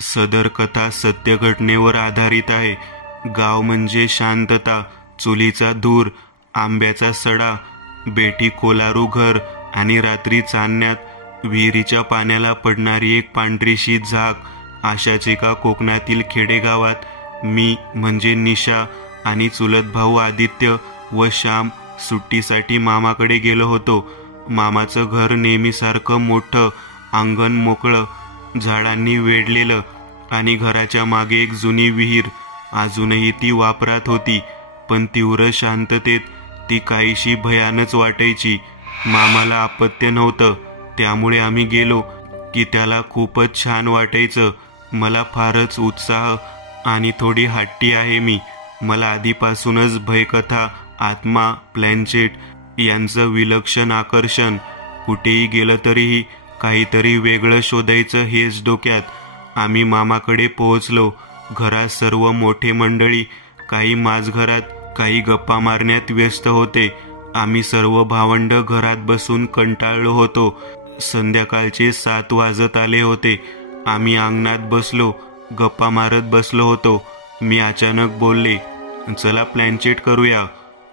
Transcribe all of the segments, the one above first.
सदर कथा सत्य घटनेवर आधारित आहे. गाव म्हणजे शांतता, चुलीचा धूर, आंब्याचा सडा, बेटी कोलारू घर आणि रात्री चांदण्यात विहिरीच्या पाण्याला पडणारी एक पांढरीशी झाक. अशाच एका कोकणातील खेडेगावात मी म्हणजे निशा आणि चुलत भाऊ आदित्य व श्याम सुट्टीसाठी मामाकडे गेलो होतो. मामाचं घर नेहमीसारखं मोठं, अंगण मोकळं, झाडांनी वेढलेलं आणि घराच्या मागे एक जुनी विहीर. अजूनही ती वापरात होती, पण तीव्र शांततेत ती काहीशी भयानच वाटायची. मामाला अपत्य नव्हतं, त्यामुळे आम्ही गेलो की त्याला खूपच छान वाटायचं. मला फारच उत्साह आणि थोडी हट्टी आहे मी. मला आधीपासूनच भयकथा, आत्मा, प्लॅन्चेट यांचं विलक्षण आकर्षण. कुठेही गेलं तरीही काहीतरी वेगळं शोधायचं हेच डोक्यात. आम्ही मामाकडे पोहोचलो. घरात सर्व मोठे मंडळी, काही माझघरात, काही गप्पा मारण्यात व्यस्त होते. आम्ही सर्व भावंड घरात बसून कंटाळलो होतो. संध्याकाळचे 7 वाजत आले होते. आम्ही अंगणात बसलो, गप्पा मारत बसलो होतो. मी अचानक बोलले, चला प्लॅन्चेट करूया.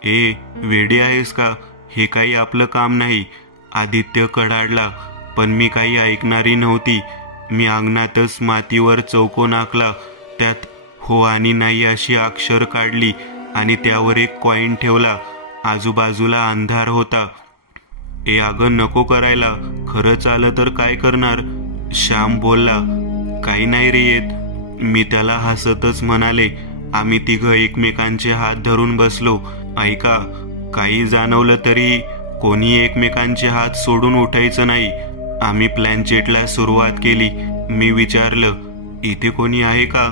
वेडी आहेस का? हे काही आपलं काम नाही. आदित्य कडाडला, पण मी काही ऐकणारी नव्हती. मी अंगणातच मातीवर चौकोन आखला, त्यात हो आणि नाही अशी अक्षर काढली आणि त्यावर एक कॉईन ठेवला. आजूबाजूला अंधार होता. अगं नको करायला, खरंच आलं तर काय करणार? श्याम बोलला. काही नाही रे येत. मी त्याला हसतच म्हणाले. आम्ही तिघं एकमेकांचे हात धरून बसलो. ऐका, काही जाणवलं तरी कोणी एकमेकांचे हात सोडून उठायचं नाही. आम्ही प्लॅन्चेटला सुरुवात केली. मी विचारलं, इथे कोणी आहे का?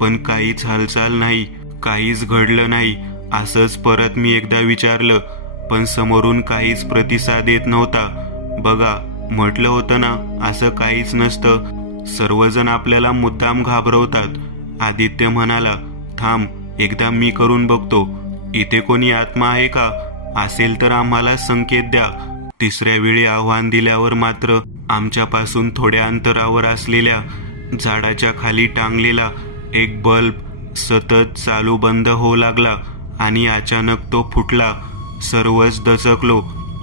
पण काहीच हालचाल नाही, काहीच घडलं नाही. असंच परत मी एकदा विचारलं, पण समोरून काहीच प्रतिसाद येत नव्हता. बघा, म्हटलं होतं ना, असं काहीच नसतं. सर्वजण आपल्याला मुद्दाम घाबरवतात. आदित्य म्हणाला, थांब, एकदा मी करून बघतो. इथे कोणी आत्मा आहे का? असेल तर आम्हाला संकेत द्या. तिसऱ्या वेळी आव्हान दिल्यावर मात्र आमच्यापासून थोड्या अंतरावर असलेल्या झाडाच्या खाली टांगलेला एक बल्ब सतत चालू बंद होऊ लागला आणि अचानक तो फुटला. सर्वच दचकलो.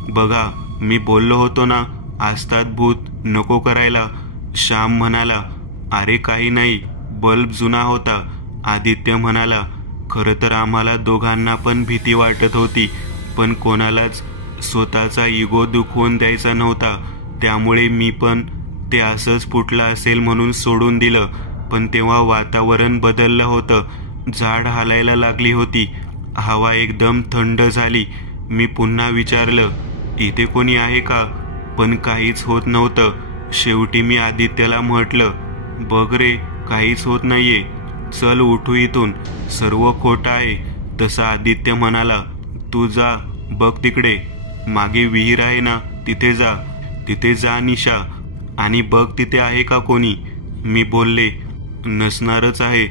बघा, मी बोललो होतो ना, असतात भूत, नको करायला. श्याम म्हणाला, अरे काही नाही, बल्ब जुना होता. आदित्य म्हणाला, खरं तर आम्हाला दोघांना पण भीती वाटत होती, पण कोणालाच स्वतःचा इगो दुखवून द्यायचा नव्हता. त्यामुळे मी पण ते असंच फुटलं असेल म्हणून सोडून दिलं. पण तेव्हा वातावरण बदललं होतं. झाड हालायला लागली होती. हवा एकदम थंड झाली. मी पुन्हा विचारलं, इथे कोणी आहे का? पण काहीच होत नव्हतं. शेवटी मी आदित्यला म्हटलं, बघ रे, काहीच होत नाहीये. चल उठू इथून, सर्व खोटं आहे. तसा आदित्य म्हणाला, तू जा, बघ तिकडे मागे विहीर आहे ना, तिथे जा निशा, आणि बघ तिथे आहे का कोणी. मी बोलले, नसणारच आहे,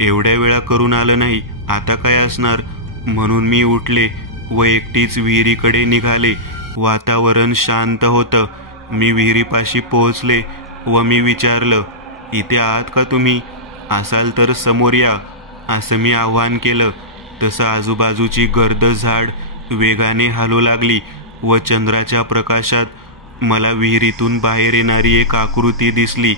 एवढ्या वेळा करून आलं नाही, आता काय असणार. म्हणून मी उठले व एकटीच विहिरीकडे निघाले. वातावरण शांत होतं. मी विहिरीपाशी पोहोचले व मी विचारलं, इथे आहात का तुम्ही? असाल तर समोर या, असं मी आवाहन केलं. तसं आजूबाजूची गर्द झाड वेगाने हलू लागली व चंद्राच्या प्रकाशात मला विहिरीतून बाहेर येणारी एक आकृती दिसली.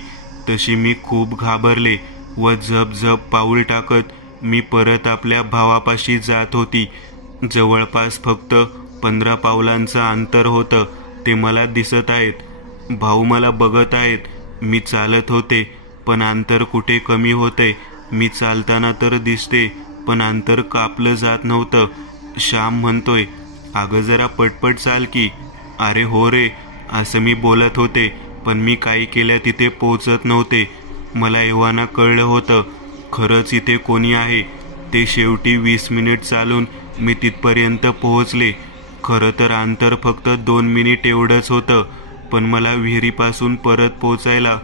तशी मी खूप घाबरले व झपझप पाऊल टाकत मी परत आपल्या भावापाशी जात होती. जवळपास फक्त 15 पावलांचं अंतर होतं. ते मला दिसत आहेत. भाऊ मला बघत आहेत. मी चालत होते, पण अंतर कुठे कमी होते. मी चालताना तर दिसते, पण अंतर कापलं जात नव्हतं. श्याम म्हणतोय, अगं जरा पटपट चाल की. अरे हो रे, असं मी बोलत होते, पण मी काही केल्या तिथे पोहोचत नव्हते. मला एव्हाना कळलं होतं, खरंच इथे कोणी आहे. ते शेवटी 20 मिनिट चालून मी तिथपर्यंत पोहोचले. खरं तर अंतर फक्त 2 मिनिट एवढंच होतं, पण मला विहिरीपासून परत पोचायला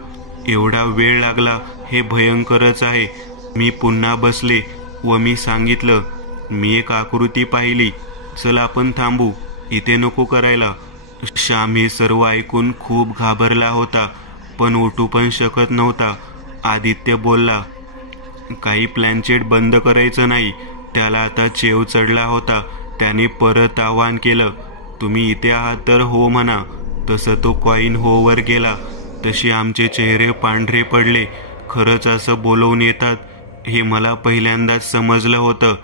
एवढा वेळ लागला हे भयंकरच आहे. मी पुन्हा बसले व मी सांगितलं, मी एक आकृती पाहिली, चल आपण थांबू, इथे नको करायला. श्याम हे सर्व ऐकून खूप घाबरला होता, पण उठू पण शकत नव्हता. आदित्य बोलला, काही प्लॅनचेट बंद करायचं नाही. त्याला आता चेव चढला होता. त्याने परत आवाहन केलं, तुम्ही इथे आहात तर हो म्हणा. तसं तो कॉईन होवर गेला. तशी आमचे चेहरे पांढरे पडले. खरंच असं बोलवून येतात हे मला पहिल्यांदाच समजलं होतं.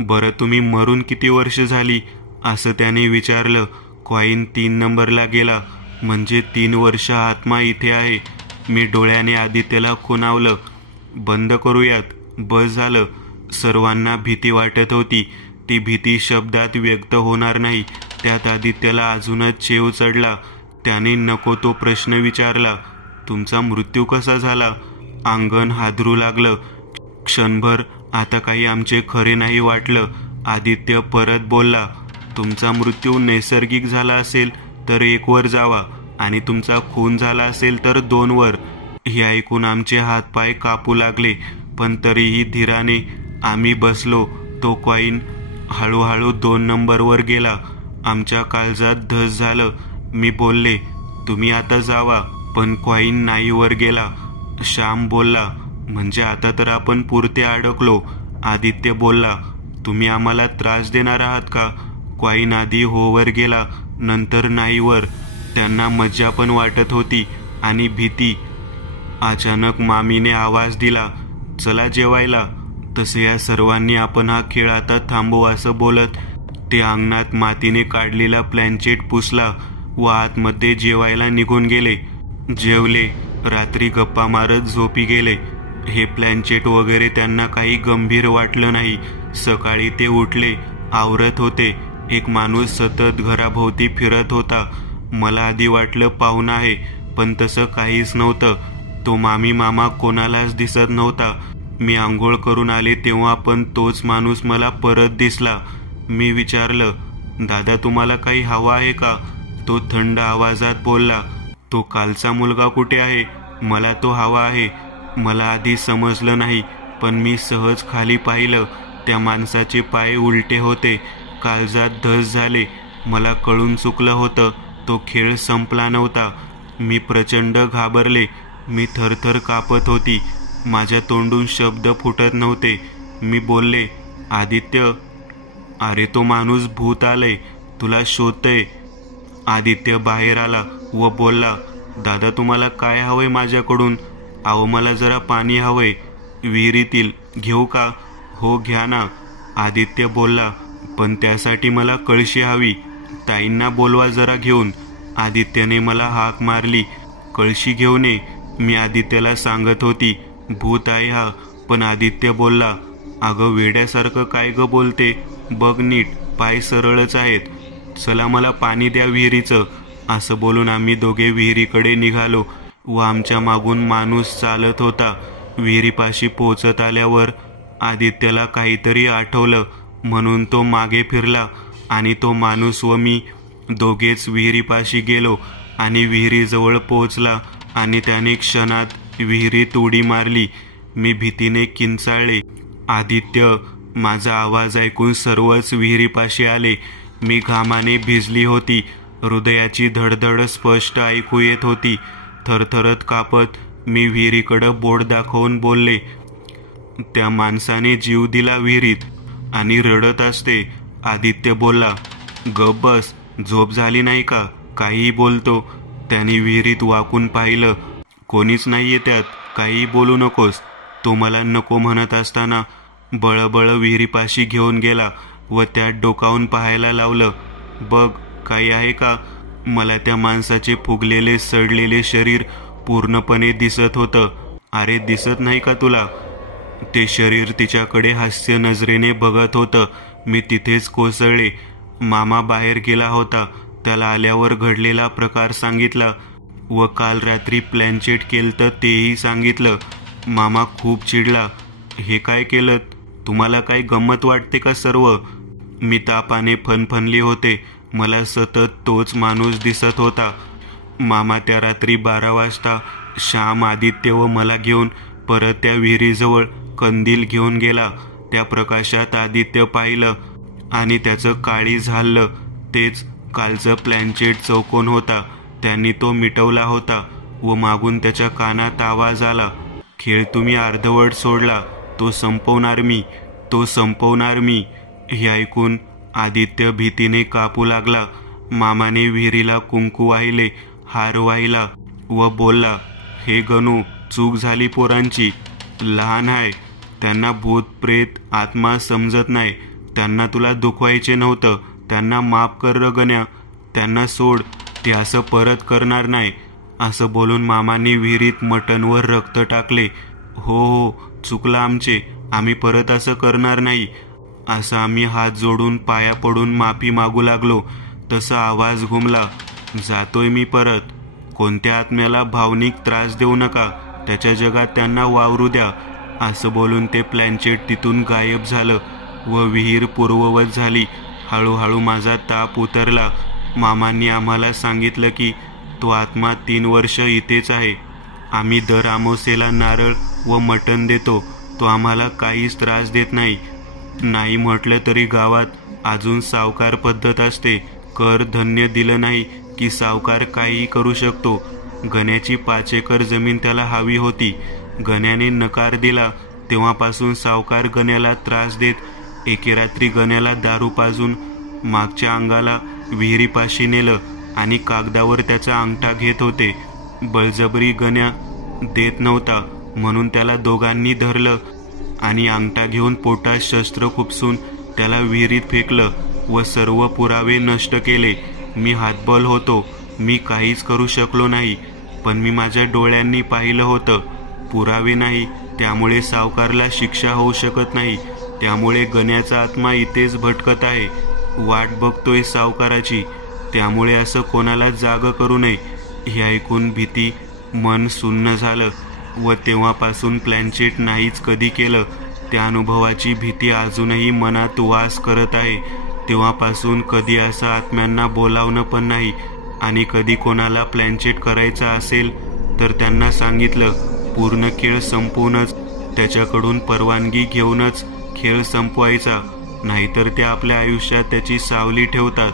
बरं, तुम्ही मरून किती वर्ष झाली असं त्याने विचारलं. कॉईन 3 नंबरला गेला. म्हणजे 3 वर्ष आत्मा इथे आहे. मी डोळ्याने आदित्यला खुणावलं, बंद करूयात, बस झालं. सर्वांना भीती वाटत होती. ती भीती शब्दात व्यक्त होणार नाही. त्यात आदित्यला अजूनच चेव चढला. त्याने नको तो प्रश्न विचारला, तुमचा मृत्यू कसा झाला? अंगण हादरू लागलं. क्षणभर आता काही आमचे खरे नाही वाटलं. आदित्य परत बोलला, तुमचा मृत्यू नैसर्गिक झाला असेल तर 1 वर जावा आणि तुमचा खून झाला असेल तर 2 वर. हे ऐकून आमचे हातपाय कापू लागले. पण तरीही धीराने आम्ही बसलो. तो कॉईन हळूहळू 2 नंबरवर गेला. आमच्या काळजात धस झालं. मी बोलले, तुम्ही आता जावा. पण कॉईन 9 वर गेला. श्याम बोलला, म्हणजे आता तर आपण पुरते अडकलो. आदित्य बोलला, तुम्ही आम्हाला त्रास देणार आहात का? कॉईन आधी होवर गेला, नंतर 9 वर. त्यांना मज्जा पण वाटत होती आणि भीती. अचानक मामीने आवाज दिला, चला जेवायला. तसे या सर्वांनी आपण हा खेळ आता थांबवू असं बोलत ते अंगणात मातीने काढलेला प्लॅनचेट पुसला व आतमध्ये जेवायला निघून गेले. जेवले. रात्री गप्पा मारत झोपी गेले. हे प्लॅनचेट वगैरे त्यांना काही गंभीर वाटलं नाही. सकाळी ते उठले, आवरत होते. एक माणूस सतत घराभोवती फिरत होता. मला आधी वाटलं पाहुणा आहे, पण तसं काहीच नव्हतं. तो मामी मामा कोणालाच दिसत नव्हता. मी आंघोळ करून आले तेव्हा पण तोच माणूस मला परत दिसला. मी विचारलं, दादा तुम्हाला काही हवं आहे का? तो थंड आवाजात बोलला, तो कालचा मुलगा कुठे आहे? मला तो हवा आहे. मला आधी समजलं नाही, पण मी सहज खाली पाहिलं. त्या माणसाचे पाय उलटे होते. काळजात धस झाले. मला कळून चुकलं होतं. तो खेळ संपला नव्हता. मी प्रचंड घाबरले. मी थरथर कापत होती. माझ्या तोंडून शब्द फुटत नव्हते. मी बोलले, आदित्य, अरे तो माणूस भूत आलंय, तुला शोधतय. आदित्य बाहेर आला व बोलला, दादा तुम्हाला काय हवंय माझ्याकडून? अहो मला जरा पाणी हवंय. विहिरीतील घेऊ का? हो घ्या ना. आदित्य बोलला, पण त्यासाठी मला कळशी हवी. ताईंना बोलवा जरा घेऊन. आदित्यने मला हाक मारली, कळशी घेऊन ये. मी आदित्यला सांगत होती, भूत आहे हा. पण आदित्य बोलला, अगं वेड्यासारखं काय ग बोलते? बघ नीट, पाय सरळच आहेत. चला मला पाणी द्या विहिरीचं. असं बोलून आम्ही दोघे विहिरीकडे निघालो व आमच्या मागून माणूस चालत होता. विहिरीपाशी पोहोचत आल्यावर आदित्यला काहीतरी आठवलं म्हणून तो मागे फिरला आणि तो माणूस व मी दोघेच विहिरीपाशी गेलो आणि विहिरीजवळ पोहोचला आणि त्याने क्षणात विहिरीत उडी मारली. मी भीतीने किंचाळले. आदित्य, माझा आवाज ऐकून सर्वच विहिरीपाशी आले. मी घामाने भिजली होती. हृदयाची धडधड स्पष्ट ऐकू येत होती. थरथरत कापत मी विहिरीकडं बोट दाखवून बोलले, त्या माणसाने जीव दिला विहिरीत आणि रडत असते. आदित्य बोलला, गप बस, झोप झाली नाही का? काहीही बोलतो. त्याने विहिरीत वाकून पाहिलं. कोणीच नाहीये त्यात, काहीही बोलू नकोस. तो मला नको म्हणत असताना बळबळ विहिरीपाशी घेऊन गेला व त्यात डोकावून पाहायला लावलं. बघ, काही आहे का? मला त्या माणसाचे फुगलेले सडलेले शरीर पूर्णपणे दिसत होतं. अरे दिसत नाही का तुला? ते शरीर तिच्याकडे हास्य नजरेने बघत होतं. मी तिथेच कोसळले. मामा बाहेर गेला होता. त्याला आल्यावर घडलेला प्रकार सांगितला व काल रात्री प्लॅनचेट केलं तेही सांगितलं. मामा खूप चिडला. हे काय केलं? तुम्हाला काय गंमत वाटते का सर्व? मी तापाने फनफनले होते. मला सतत तोच माणूस दिसत होता. मामा त्या रात्री 12 वाजता श्याम, आदित्य व मला घेऊन परत त्या विहिरीजवळ कंदील घेऊन गेला. त्या प्रकाशात आदित्य पाहिलं आणि त्याचं काळी झालं. तेच कालचं प्लॅनचेट चौकोन होता. त्यांनी तो मिटवला होता व मागून त्याच्या कानात आवाज आला, खेळ तुम्ही अर्धवट सोडला, तो संपवणार मी. हे ऐकून आदित्य भीतीने कापू लागला. मामाने विहिरीला कुंकू वाहिले, हार वाहिला व बोलला, हे गणू, चूक झाली पोरांची. लहान आहे, त्यांना भूत प्रेत आत्मा समजत नाही. त्यांना तुला दुखवायचे नव्हतं. त्यांना माफ कर र गण्या. त्यांना सोड, ते असं परत करणार नाही. असं बोलून मामांनी विहिरीत मटण व रक्त टाकले. हो, चुकलं आमचे. आम्ही परत असं करणार नाही. असं आम्ही हात जोडून पाया पडून माफी मागू लागलो. तसा आवाज घुमला, जातोय मी परत. कोणत्या आत्म्याला भावनिक त्रास देऊ नका. त्याच्या जगात त्यांना वावरू द्या. असं बोलून ते प्लॅन्चेट तिथून गायब झालं व विहीर पूर्ववत झाली. हळूहळू माझा ताप उतरला. मामांनी आम्हाला सांगितलं की तो आत्मा 3 वर्ष इथेच आहे. आम्ही दर अमावस्येला नारळ व मटण देतो. तो आम्हाला काहीच त्रास देत नाही. नाही म्हटलं तरी गावात अजून सावकार पद्धत असते. कर धन्य दिलं नाही की सावकार काहीही करू शकतो. गण्याची 5 एकर जमीन त्याला हवी होती. गण्याने नकार दिला. तेव्हापासून सावकार गण्याला त्रास देत एके रात्री गण्याला दारू पाजून मागच्या अंगाला विहिरीपाशी नेलं आणि कागदावर त्याचा अंगठा घेत होते. बळजबरी गण्या देत नव्हता म्हणून त्याला दोघांनी धरलं आणि अंगठा घेऊन पोटात शस्त्र खुपसून त्याला विहिरीत फेकलं व सर्व पुरावे नष्ट केले. मी हातबल होतो. मी काहीच करू शकलो नाही. पण मी माझ्या डोळ्यांनी पाहिलं होतं. पुरावे नाही, त्यामुळे सावकारला शिक्षा होऊ शकत नाही. त्यामुळे गण्याचा आत्मा इथेच भटकत आहे. वाट बघतोय सावकाराची. त्यामुळे असं कोणाला जाग करू नये. हे ऐकून भीती मन सुन्न झालं व तेव्हापासून प्लॅन्चेट नाहीच कधी केलं. त्या अनुभवाची भीती अजूनही मनात वास करत आहे. तेव्हापासून कधी असं आत्म्यांना बोलावणं पण नाही. आणि कधी कोणाला प्लॅन्चेट करायचा असेल तर त्यांना सांगितलं, पूर्ण खेळ संपवूनच, त्याच्याकडून परवानगी घेऊनच खेळ संपवायचा. नाहीतर ते आपल्या आयुष्यात त्याची सावली ठेवतात.